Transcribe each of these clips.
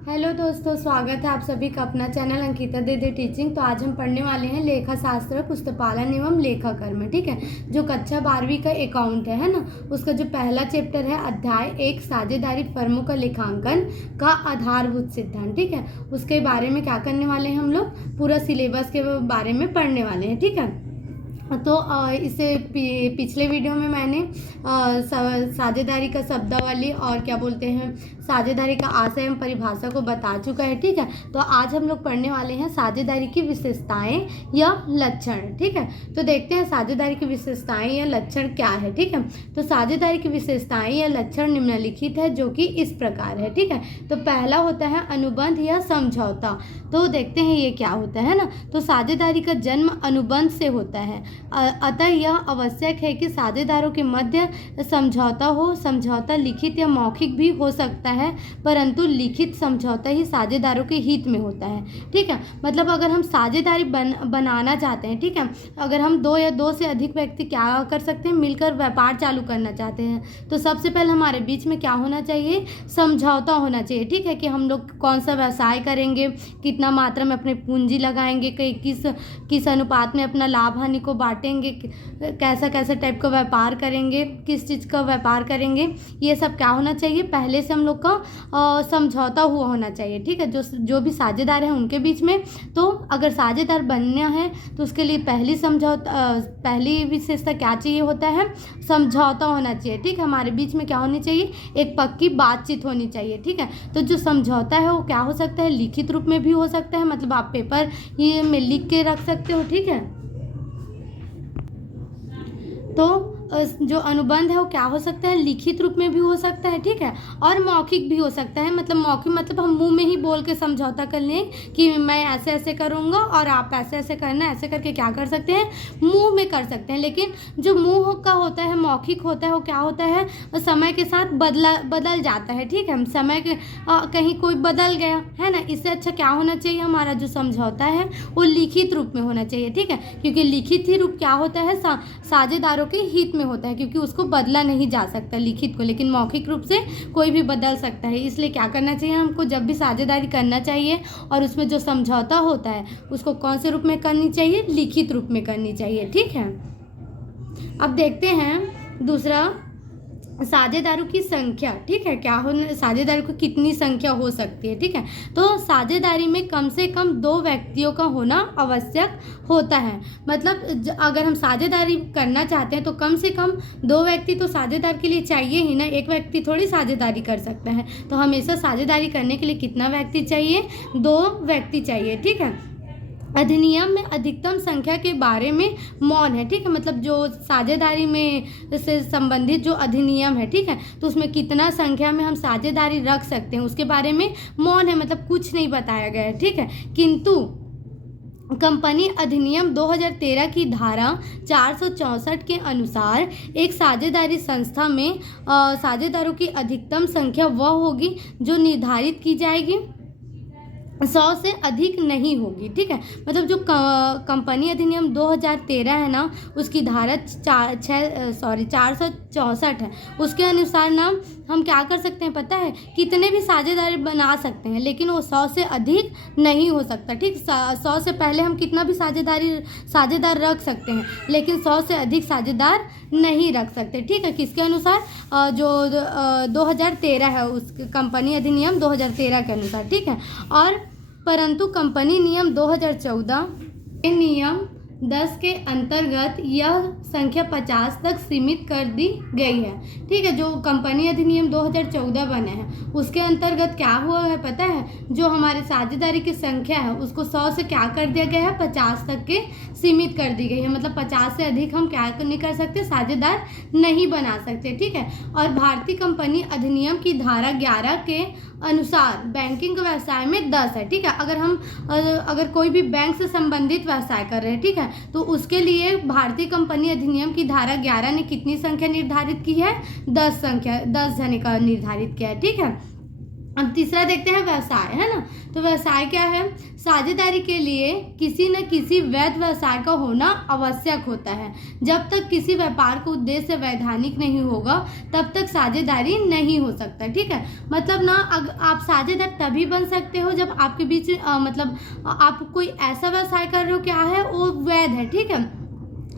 Hello दोस्तों, स्वागत है आप सभी का अपना चैनल अंकिता दीदी टीचिंग। तो आज हम पढ़ने वाले हैं लेखा शास्त्र पुस्तपालन एवं लेखा कर्म। ठीक है, जो कक्षा 12वीं का अकाउंट है ना, उसका जो पहला चैप्टर है अध्याय 1 साझेदारी फर्मों का लेखांकन का आधारभूत सिद्धांत। ठीक है, उसके बारे में क्या करने वाले हैं हम लोग, पूरा सिलेबस के बारे में पढ़ने वाले हैं। ठीक है, तो इससे पिछले वीडियो में मैंने साझेदारी का शब्दावली और क्या बोलते हैं साझेदारी का आशय एवं परिभाषा को बता चुका है। ठीक है, तो आज हम लोग पढ़ने वाले हैं साझेदारी की विशेषताएं या लक्षण। ठीक है, तो देखते हैं साझेदारी की विशेषताएं या लक्षण क्या है। ठीक है, तो साझेदारी की विशेषताएं या लक्षण निम्नलिखित है, जो कि इस प्रकार है। ठीक है, तो पहला होता है अनुबंध या समझौता। तो देखते हैं ये क्या होता है ना। तो साझेदारी का जन्म अनुबंध से होता है, अतः यह आवश्यक है कि साझेदारों के मध्य समझौता हो। समझौता लिखित या मौखिक भी हो सकता है, परंतु लिखित समझौता ही साझेदारों के हित में होता है। ठीक है, मतलब अगर हम साझेदारी बनाना चाहते हैं, ठीक है, अगर हम दो या दो से अधिक व्यक्ति क्या कर सकते हैं, मिलकर व्यापार चालू करना चाहते हैं, तो सबसे पहले हमारे बीच में क्या होना चाहिए, समझौता होना चाहिए। ठीक है, कि हम लोग कौन सा व्यवसाय करेंगे, कितना मात्रा में अपने पूंजी लगाएंगे, किस अनुपात में अपना लाभ हानि को बांटेंगे, कैसा कैसा टाइप का व्यापार करेंगे, किस चीज़ का व्यापार करेंगे, ये सब क्या होना चाहिए, पहले से हम लोग का समझौता हुआ होना चाहिए। ठीक है, जो भी साझेदार हैं उनके बीच में। तो अगर साझेदार बनना है तो उसके लिए पहली विशेषता क्या चाहिए होता है, समझौता होना चाहिए। ठीक है, हमारे बीच में क्या होनी चाहिए, एक पक्की बातचीत होनी चाहिए। ठीक है, तो जो समझौता है वो क्या हो सकता है, लिखित रूप में भी हो सकता है, मतलब आप पेपर ये में लिख के रख सकते हो। ठीक है, तो जो अनुबंध है वो क्या हो सकता है, लिखित रूप में भी हो सकता है। ठीक है, और मौखिक भी हो सकता है। मतलब मौखिक मतलब हम मुंह में ही बोल के समझौता कर लें कि मैं ऐसे ऐसे करूँगा और आप ऐसे ऐसे करना, ऐसे करके क्या कर सकते हैं, मुंह में कर सकते हैं। लेकिन जो मुंह का होता है, मौखिक होता है, वो क्या होता है, वो समय के साथ बदल जाता है। ठीक है, समय के कहीं कोई बदल गया है ना, इससे अच्छा क्या होना चाहिए, हमारा जो समझौता है वो लिखित रूप में होना चाहिए। ठीक है, क्योंकि लिखित ही रूप क्या होता है, साझेदारों के हित में होता है, क्योंकि उसको बदला नहीं जा सकता लिखित को, लेकिन मौखिक रूप से कोई भी बदल सकता है। इसलिए क्या करना चाहिए हमको, जब भी साझेदारी करना चाहिए और उसमें जो समझौता होता है उसको कौन से रूप में करनी चाहिए, लिखित रूप में करनी चाहिए। ठीक है, अब देखते हैं दूसरा, साझेदारों की संख्या। ठीक है, क्या हो, साझेदारों की कितनी संख्या हो सकती है। ठीक है, तो साझेदारी में कम से कम 2 व्यक्तियों का होना आवश्यक होता है। मतलब अगर हम साझेदारी करना चाहते हैं तो कम से कम 2 व्यक्ति तो साझेदार के लिए चाहिए ही ना, एक व्यक्ति थोड़ी साझेदारी कर सकता है। तो हमेशा साझेदारी करने के लिए कितना व्यक्ति चाहिए, 2 व्यक्ति चाहिए। ठीक है, अधिनियम में अधिकतम संख्या के बारे में मौन है। ठीक है, मतलब जो साझेदारी में से संबंधित जो अधिनियम है, ठीक है, तो उसमें कितना संख्या में हम साझेदारी रख सकते हैं उसके बारे में मौन है, मतलब कुछ नहीं बताया गया है। ठीक है, किंतु कंपनी अधिनियम 2013 की धारा 464 के अनुसार एक साझेदारी संस्था में साझेदारों की अधिकतम संख्या वह होगी जो निर्धारित की जाएगी, 100 से अधिक नहीं होगी। ठीक है, मतलब जो कंपनी अधिनियम 2013 है ना, उसकी धारा 464 है, उसके अनुसार ना हम क्या कर सकते हैं पता है, कितने भी साझेदारी बना सकते हैं, लेकिन वो 100 से अधिक नहीं हो सकता। ठीक, 100 से पहले हम कितना भी साझेदार रख सकते हैं, लेकिन 100 से अधिक साझेदार नहीं रख सकते। ठीक है, किसके अनुसार, जो 2013 है, उस कंपनी अधिनियम 2013 के अनुसार। ठीक है, और परंतु कंपनी नियम 2014 के नियम 10 के अंतर्गत यह संख्या 50 तक सीमित कर दी गई है। ठीक है, जो कंपनी अधिनियम 2014 बने हैं उसके अंतर्गत क्या हुआ है पता है, जो हमारे साझेदारी की संख्या है उसको 100 से क्या कर दिया गया है, 50 तक के सीमित कर दी गई है। मतलब 50 से अधिक हम क्या नहीं कर सकते, साझेदार नहीं बना सकते। ठीक है, और भारतीय कंपनी अधिनियम की धारा 11 के अनुसार बैंकिंग व्यवसाय में 10 है। ठीक है, अगर कोई भी बैंक से संबंधित व्यवसाय कर रहे हैं, ठीक है, तो उसके लिए भारतीय कंपनी अधिनियम की धारा 11 ने कितनी संख्या निर्धारित की है, 10 जने का निर्धारित किया है। ठीक है, अब तीसरा देखते हैं व्यवसाय, है ना। तो व्यवसाय क्या है? साझेदारी के लिए किसी न किसी वैध व्यवसाय का होना आवश्यक होता है। जब तक किसी व्यापार का उद्देश्य वैधानिक नहीं होगा तब तक साझेदारी नहीं हो सकता, ठीक है। मतलब ना आप साझेदार तभी बन सकते हो जब आपके बीच मतलब आप कोई ऐसा व्यवसाय कर रहे हो, क्या है वो वैध है, ठीक है।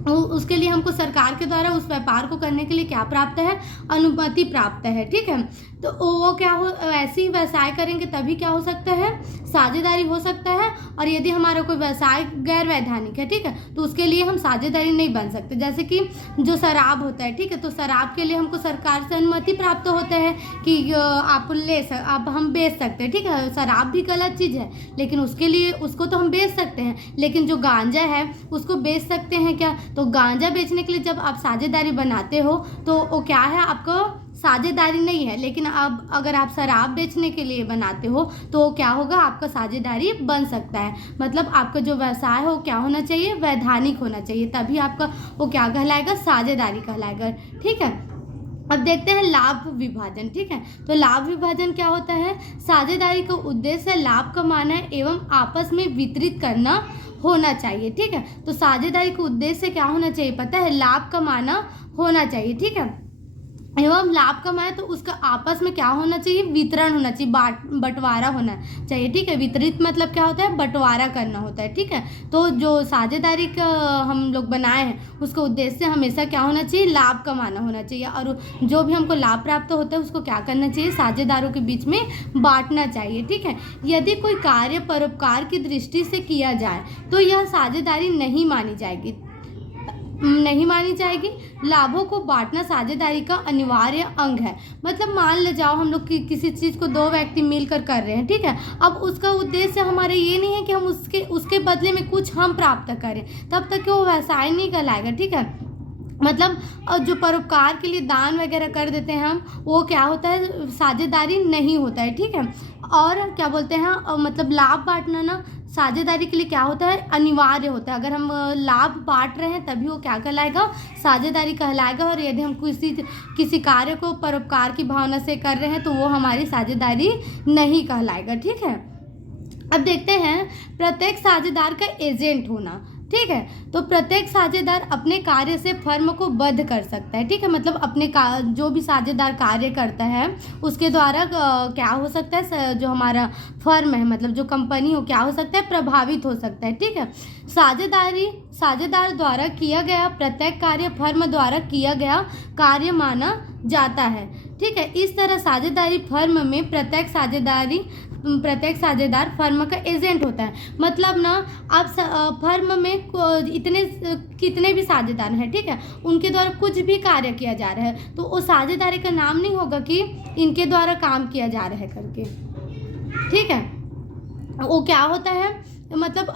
उसके लिए हमको सरकार के द्वारा उस व्यापार को करने के लिए क्या प्राप्त है? अनुमति प्राप्त है, ठीक है। तो वो क्या हो, ऐसे ही व्यवसाय करेंगे तभी क्या हो सकता है? साझेदारी हो सकता है। और यदि हमारा कोई व्यवसाय गैर वैधानिक है, ठीक है, तो उसके लिए हम साझेदारी नहीं बन सकते। जैसे कि जो शराब होता है, ठीक है, तो शराब के लिए हमको सरकार से अनुमति प्राप्त होता है कि आप हम बेच सकते हैं, ठीक है। शराब भी गलत चीज़ है लेकिन उसके लिए उसको तो हम बेच सकते हैं, लेकिन जो गांजा है उसको बेच सकते हैं क्या? तो गांजा बेचने के लिए जब आप साझेदारी बनाते हो तो वो क्या है, आपको साझेदारी नहीं है। लेकिन अब अगर आप शराब बेचने के लिए बनाते हो तो क्या होगा? आपका साझेदारी बन सकता है। मतलब आपका जो व्यवसाय हो क्या होना चाहिए? वैधानिक होना चाहिए, तभी आपका वो क्या कहलाएगा? साझेदारी कहलाएगा, ठीक है। अब देखते हैं लाभ विभाजन, ठीक है। तो लाभ विभाजन क्या होता है? साझेदारी का उद्देश्य लाभ कमाना एवं आपस में वितरित करना होना चाहिए, ठीक है। तो साझेदारी का उद्देश्य क्या होना चाहिए पता है? लाभ कमाना होना चाहिए, ठीक है। एवं लाभ कमाए तो उसका आपस में क्या होना चाहिए? वितरण होना चाहिए, बंटवारा होना चाहिए, ठीक है। वितरित मतलब क्या होता है? बंटवारा करना होता है, ठीक है। तो जो साझेदारी का हम लोग बनाए हैं उसका उद्देश्य हमेशा क्या होना चाहिए? लाभ कमाना होना चाहिए। और जो भी हमको लाभ प्राप्त होता है उसको क्या करना चाहिए? साझेदारों के बीच में बांटना चाहिए, ठीक है। यदि कोई कार्य परोपकार की दृष्टि से किया जाए तो यह साझेदारी नहीं मानी जाएगी। लाभों को बांटना साझेदारी का अनिवार्य अंग है। मतलब मान ले जाओ हम लोग किसी चीज़ को दो व्यक्ति मिलकर कर रहे हैं, ठीक है। अब उसका उद्देश्य हमारे ये नहीं है कि हम उसके बदले में कुछ हम प्राप्त करें, तब तक वो व्यवसाय नहीं कहलाएगा, ठीक है। मतलब जो परोपकार के लिए दान वगैरह कर देते हैं हम, वो क्या होता है? साझेदारी नहीं होता है, ठीक है। और क्या बोलते हैं, मतलब लाभ बांटना ना साझेदारी के लिए क्या होता है? अनिवार्य होता है। अगर हम लाभ बांट रहे हैं तभी वो क्या कहलाएगा? साझेदारी कहलाएगा। और यदि हम किसी कार्य को परोपकार की भावना से कर रहे हैं तो वो हमारी साझेदारी नहीं कहलाएगा, ठीक है। अब देखते हैं प्रत्येक साझेदार का एजेंट होना, ठीक है। तो प्रत्येक साझेदार अपने कार्य से फर्म को बद्ध कर सकता है, ठीक है। मतलब जो भी साझेदार कार्य करता है उसके द्वारा क्या हो सकता है? जो हमारा फर्म है, मतलब जो कंपनी हो, क्या हो सकता है? प्रभावित हो सकता है, ठीक है। साझेदार द्वारा किया गया प्रत्येक कार्य फर्म द्वारा किया गया कार्य माना जाता है, ठीक है। इस तरह साझेदारी फर्म में प्रत्येक साझेदार फर्म का एजेंट होता है। मतलब ना आप फर्म में कितने भी साझेदार हैं, ठीक है, उनके द्वारा कुछ भी कार्य किया जा रहा है तो वो साझेदारी का नाम नहीं होगा कि इनके द्वारा काम किया जा रहा है करके, ठीक है। वो क्या होता है? मतलब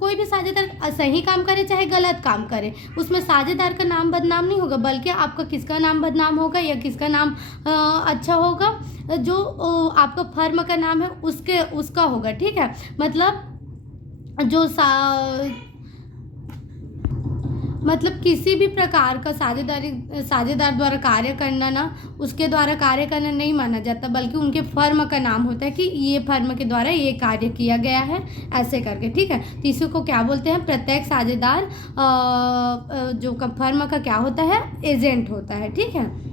कोई भी साझेदार सही काम करे चाहे गलत काम करे, उसमें साझेदार का नाम बदनाम नहीं होगा, बल्कि आपका किसका नाम बदनाम होगा या किसका नाम अच्छा होगा? जो आपका फर्म का नाम है उसका होगा, ठीक है। मतलब मतलब किसी भी प्रकार का साझेदार द्वारा कार्य करना ना उसके द्वारा कार्य करना नहीं माना जाता, बल्कि उनके फर्म का नाम होता है कि ये फर्म के द्वारा ये कार्य किया गया है, ऐसे करके, ठीक है। तो इसी को क्या बोलते हैं? प्रत्येक साझेदार जो फर्म का क्या होता है? एजेंट होता है, ठीक है।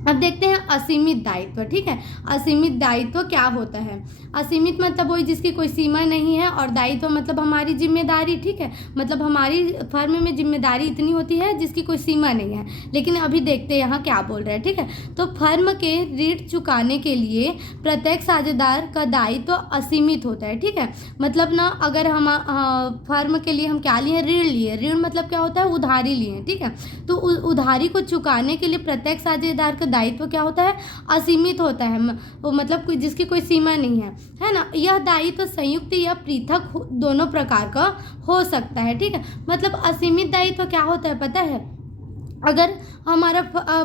अब देखते हैं असीमित दायित्व, ठीक है। असीमित दायित्व क्या होता है? असीमित मतलब वही जिसकी कोई सीमा नहीं है, और दायित्व मतलब हमारी जिम्मेदारी, ठीक है। मतलब हमारी फर्म में जिम्मेदारी इतनी होती है जिसकी कोई सीमा नहीं है। लेकिन अभी देखते हैं यहाँ क्या बोल रहे हैं, ठीक है। तो फर्म के ऋण चुकाने के लिए प्रत्येक साझेदार का दायित्व असीमित होता है, ठीक है। मतलब ना अगर हम फर्म के लिए हम क्या लिए? ऋण लिए। ऋण मतलब क्या होता है? उधारी लिए, ठीक है। तो उधारी को चुकाने के लिए प्रत्येक साझेदार का दायित्व क्या होता है? असीमित होता है। मतलब जिसकी कोई सीमा नहीं है ना। यह दायित्व संयुक्त या पृथक दोनों प्रकार का हो सकता है, ठीक है। मतलब असीमित दायित्व क्या होता है पता है? अगर हमारा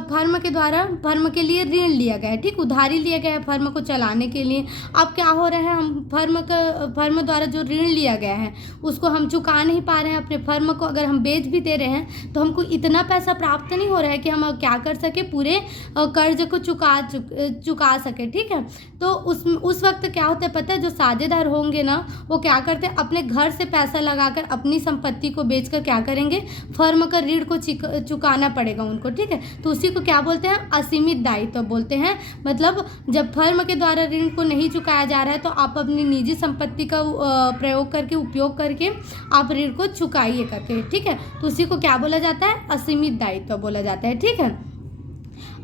फर्म के द्वारा फर्म के लिए ऋण लिया गया है, ठीक, उधारी लिया गया है फर्म को चलाने के लिए। अब क्या हो रहा है, हम फर्म द्वारा जो ऋण लिया गया है उसको हम चुका नहीं पा रहे हैं। अपने फर्म को अगर हम बेच भी दे रहे हैं तो हमको इतना पैसा प्राप्त नहीं हो रहा है कि हम क्या कर सके, पूरे कर्ज को चुका सके, ठीक है। तो उस वक्त क्या होता है पता है, जो साझेदार होंगे ना वो क्या करते हैं, अपने घर से पैसा लगाकर अपनी संपत्ति को बेचकर क्या करेंगे, फर्म का ऋण को चुकाना पड़ेगा उनको, ठीक है। तो उसी को क्या बोलते हैं, असीमित दायित्व बोलते हैं। मतलब जब फर्म के द्वारा ऋण को नहीं चुकाया जा रहा है तो आप अपनी निजी संपत्ति का प्रयोग करके, उपयोग करके आप ऋण को चुकाइए करके, ठीक है। तो उसी को क्या बोला जाता है, असीमित दायित्व बोला जाता है, ठीक है।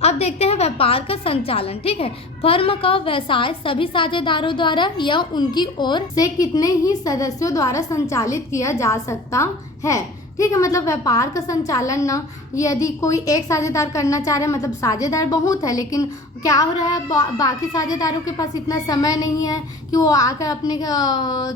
अब देखते हैं व्यापार का संचालन, ठीक है। फर्म का व्यवसाय सभी साझेदारों द्वारा या उनकी ओर से कितने ही सदस्यों द्वारा संचालित किया जा सकता है, ठीक है। मतलब व्यापार का संचालन ना यदि कोई एक साझेदार करना चाह रहा है, मतलब साझेदार बहुत है लेकिन क्या हो रहा है, बाकी साझेदारों के पास इतना समय नहीं है कि वो आकर अपने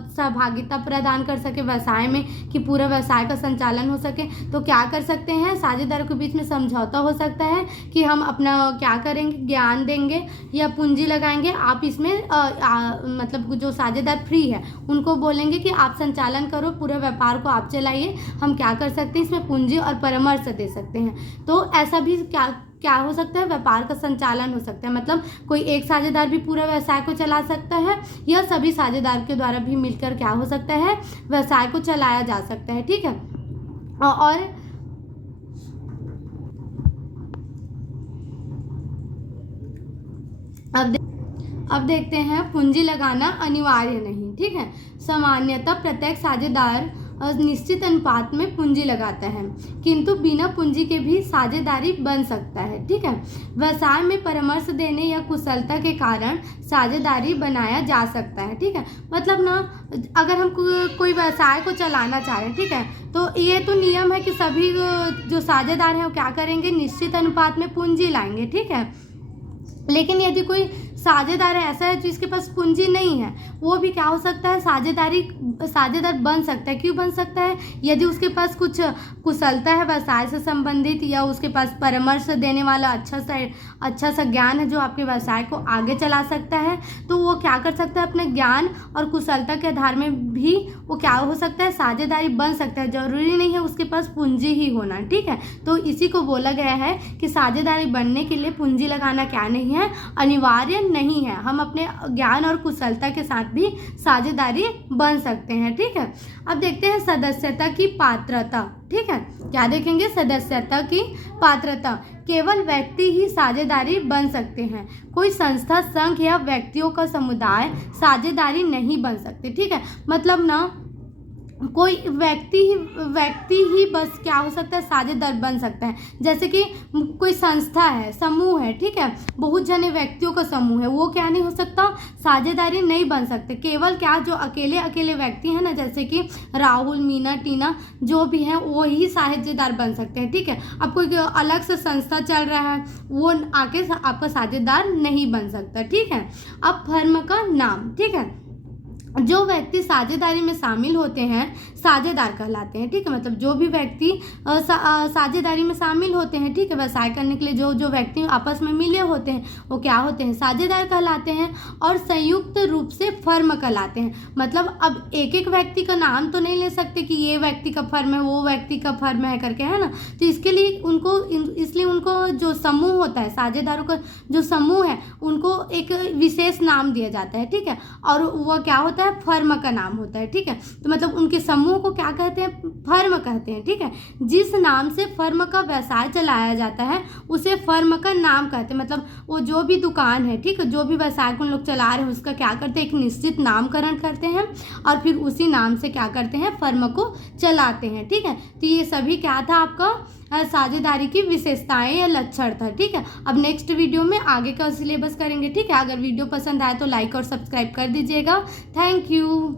सहभागिता प्रदान कर सके व्यवसाय में, कि पूरा व्यवसाय का संचालन हो सके। तो क्या कर सकते हैं, साझेदारों के बीच में समझौता हो सकता है कि हम अपना क्या करेंगे, ज्ञान देंगे या पूंजी लगाएंगे, आप इसमें मतलब जो साझेदार फ्री है उनको बोलेंगे कि आप संचालन करो, पूरे व्यापार को आप चलाइए, हम क्या कर सकते हैं इसमें पूंजी और परामर्श दे सकते हैं। तो ऐसा भी क्या हो सकता है, व्यापार का संचालन हो सकता है। मतलब कोई एक साझेदार भी पूरा व्यवसाय को चला सकता है या सभी साझेदार के द्वारा भी मिलकर क्या हो सकता है, व्यवसाय को चलाया जा सकता है, ठीक है। और अब देखते हैं, पूंजी लगाना अनिवार्य नहीं, ठीक है। सामान्यतः प्रत्येक साझेदार निश्चित अनुपात में पूंजी लगाता है, किंतु बिना पूंजी के भी साझेदारी बन सकता है, ठीक है। व्यवसाय में परामर्श देने या कुशलता के कारण साझेदारी बनाया जा सकता है, ठीक है। मतलब ना अगर हम कोई व्यवसाय को चलाना चाह रहे हैं, ठीक है, तो ये तो नियम है कि सभी जो साझेदार हैं वो क्या करेंगे, निश्चित अनुपात में पूंजी लाएंगे, ठीक है। लेकिन यदि कोई साझेदार ऐसा है जिसके पास पूंजी नहीं है, वो भी क्या हो सकता है, साझेदार बन सकता है। क्यों बन सकता है, यदि उसके पास कुछ कुशलता है व्यवसाय से संबंधित, या उसके पास परामर्श देने वाला अच्छा सा ज्ञान है जो आपके व्यवसाय को आगे चला सकता है, तो वो क्या कर सकता है, अपने ज्ञान और कुशलता के आधार में भी वो क्या हो सकता है, साझेदारी बन सकता है। जरूरी नहीं है उसके पास पूंजी ही होना, ठीक है। तो इसी को बोला गया है कि साझेदारी बनने के लिए पूंजी लगाना क्या नहीं है, अनिवार्य नहीं है। हम अपने ज्ञान और कुशलता के साथ भी साझेदारी बन सकते हैं, ठीक है। अब देखते हैं सदस्यता की पात्रता, ठीक है। क्या देखेंगे, सदस्यता की पात्रता। केवल व्यक्ति ही साझेदारी बन सकते हैं, कोई संस्था, संघ या व्यक्तियों का समुदाय साझेदारी नहीं बन सकते, ठीक है। मतलब ना कोई व्यक्ति ही बस क्या हो सकता है, साझेदार बन सकता है। जैसे कि कोई संस्था है, समूह है, ठीक है, बहुत जने व्यक्तियों का समूह है, वो क्या नहीं हो सकता, साझेदारी नहीं बन सकते। केवल क्या, जो अकेले व्यक्ति हैं ना, जैसे कि राहुल, मीना, टीना, जो भी हैं वो ही साझेदार बन सकते हैं, ठीक है। अब कोई अलग से संस्था चल रहा है, वो आके आपका साझेदार नहीं बन सकता, ठीक है। अब फर्म का नाम, ठीक है। जो व्यक्ति साझेदारी में शामिल होते हैं साझेदार कहलाते हैं, ठीक है। मतलब जो भी व्यक्ति साझेदारी में शामिल होते हैं, ठीक है, व्यवसाय करने के लिए जो व्यक्ति आपस में मिले होते हैं वो क्या होते हैं, साझेदार कहलाते हैं। और संयुक्त रूप से फर्म कहलाते हैं। मतलब अब एक एक व्यक्ति का नाम तो नहीं ले सकते कि ये व्यक्ति का फर्म है, वो व्यक्ति का फर्म है करके, है ना। तो इसके लिए इसलिए उनको जो समूह होता है, साझेदारों का जो समूह है, उनको एक विशेष नाम दिया जाता है, ठीक है। और वह क्या होता है, फर्म का नाम होता है, ठीक है। तो मतलब उनके समूह को क्या कहते हैं, फर्म कहते हैं, ठीक है। जिस नाम से फर्म का व्यवसाय चलाया जाता है उसे फर्म का नाम कहते हैं। मतलब वो जो भी दुकान है, ठीक है, जो भी व्यवसाय को लोग चला रहे हैं उसका क्या करते हैं, एक निश्चित नामकरण करते हैं और फिर उसी नाम से क्या करते हैं, फर्म को चलाते हैं, ठीक है। तो ये सभी क्या था, आपका साझेदारी की विशेषताएं या लक्षण था, ठीक है। अब नेक्स्ट वीडियो में आगे का सिलेबस करेंगे, ठीक है। अगर वीडियो पसंद आए तो लाइक और सब्सक्राइब कर दीजिएगा। Thank you.